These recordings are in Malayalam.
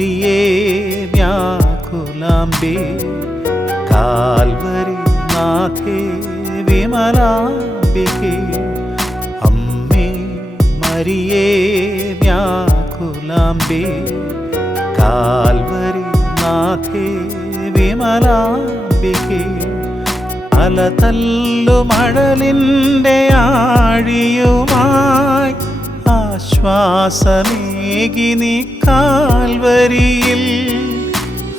മരിയേ വ്യാകുലാംബേ കാൽവരി നാഥേ വിമലാംബികേ. അമ്മേ മരിയേ വ്യാകുലാംബേ കാൽവരി നാഥേ വിമലാംബികേ. അലതല്ലു മഴലിന്റെ ആഴിയുമായി ആശ്വാസമേകി നീ കാൽവരിയിൽ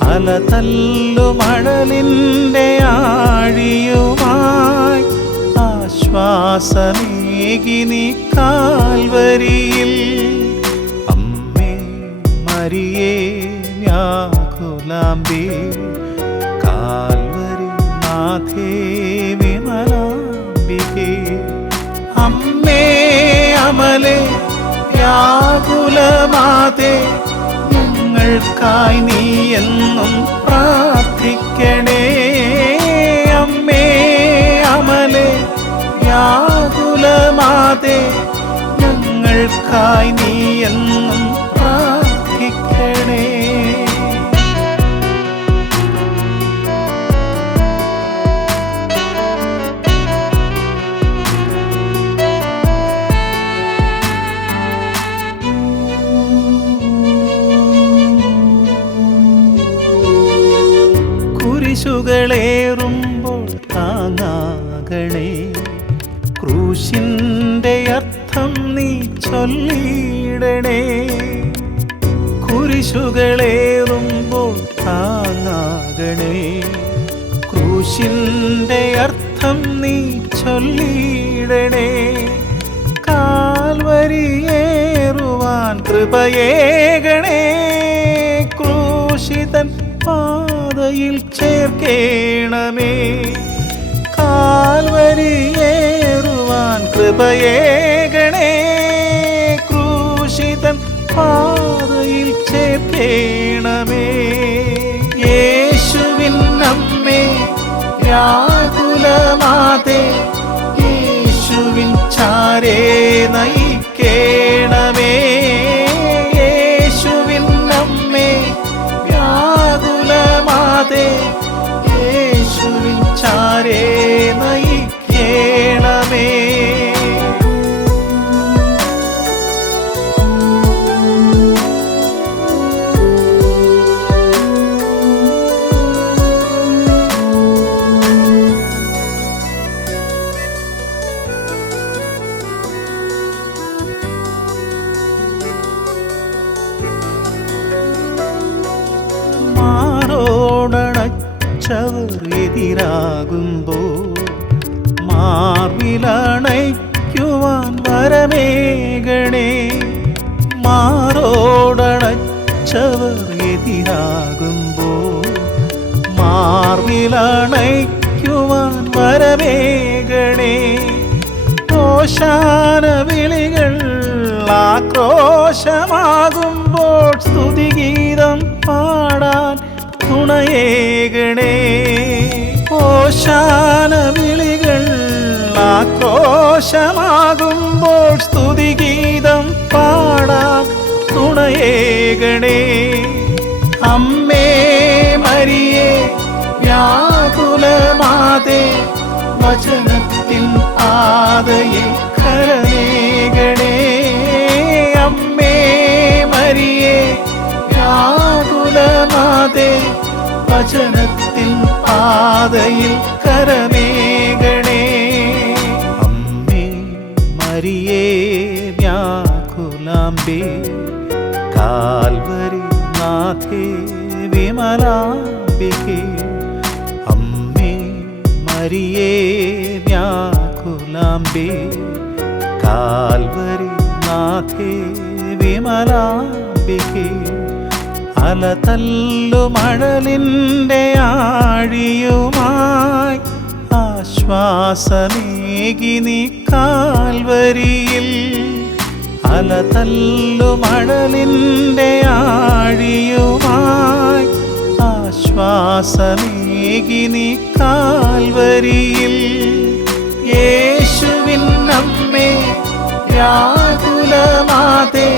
അലതല്ലു മഴലിന്റെ ആഴിയുമായി ആശ്വാസമേകി നീ കാൽവരിയിൽ. അമ്മേ മരിയേ വ്യാകുലാംബേ ഞങ്ങൾക്കായി നീ എന്നും പ്രാർത്ഥിക്കണേ. അമ്മേ അമലെ യാകുലമാതെ ഞങ്ങൾക്കായി നീ എന്നും കുരിശുകളേറുമ്പോൾ താങ്ങാകണേ ക്രൂശിന്റെ അർത്ഥം നീ ചൊല്ലിയിടണേ. കുരിശുകളേറുമ്പോൾ താങ്ങാകണേ ക്രൂശിന്റെ അർത്ഥം നീ ചൊല്ലിയിടണേ. കാൽവരിയേറുവാൻ കൃപയേകണേ ക്രൂശിതൻ പാതയിൽ ചേർക്കേണമേ. കാൽവരിയേറുവാൻ കൃപയേകണേ ക്രൂശിതൻ പാതയിൽ ചേർക്കേണമേ. യേശുവിൻ നമ്മെ വ്യാകുലമാതേ എതിരാകുമ്പോൾ മാർവിലണയ്ക്കുവാൻ വരമേകണേ മാറോടണച്ചവർ എതിരാകുമ്പോൾ മാർവിലണയ്ക്കുവാൻ വരമേകണേ ഓശാന വിളികൾ ആക്രോശമാകുമ്പോൾ സ്തുതികീ തുണയേകണേ ഓശാന വിളികൾ ആക്രോശമാകുമ്പോൾ സ്തുതിഗീതം പാടാ തുണയേകണേ. അമ്മേ മരിയേ വ്യാകുലമാതേ വചനത്തിൻ ആദയേ കരനേകണേ അമ്മേ മരിയേ വ്യാകുലമാതേ വചനത്തിൽ പാതയിൽ കരമേകണേ അമ്മേ മരിയേ വ്യാകുലാംബേ കാൽവരി നാഥേ വിമലാംബികേ. അമ്മേ മരിയേ വ്യാകുലാംബേ കാൽവരി നാഥേ വിമലാംബികേ. അലതല്ലു മഴലിന്റെ ആഴിയുമായി ആശ്വാസമേകി നീ കാൽവരിയിൽ. അലതല്ലു മഴലിന്റെ ആഴിയുമായി ആശ്വാസമേകി നീ കാൽവരിയിൽ. യേശുവിൻ നമ്മെ വ്യാകുലമാതേ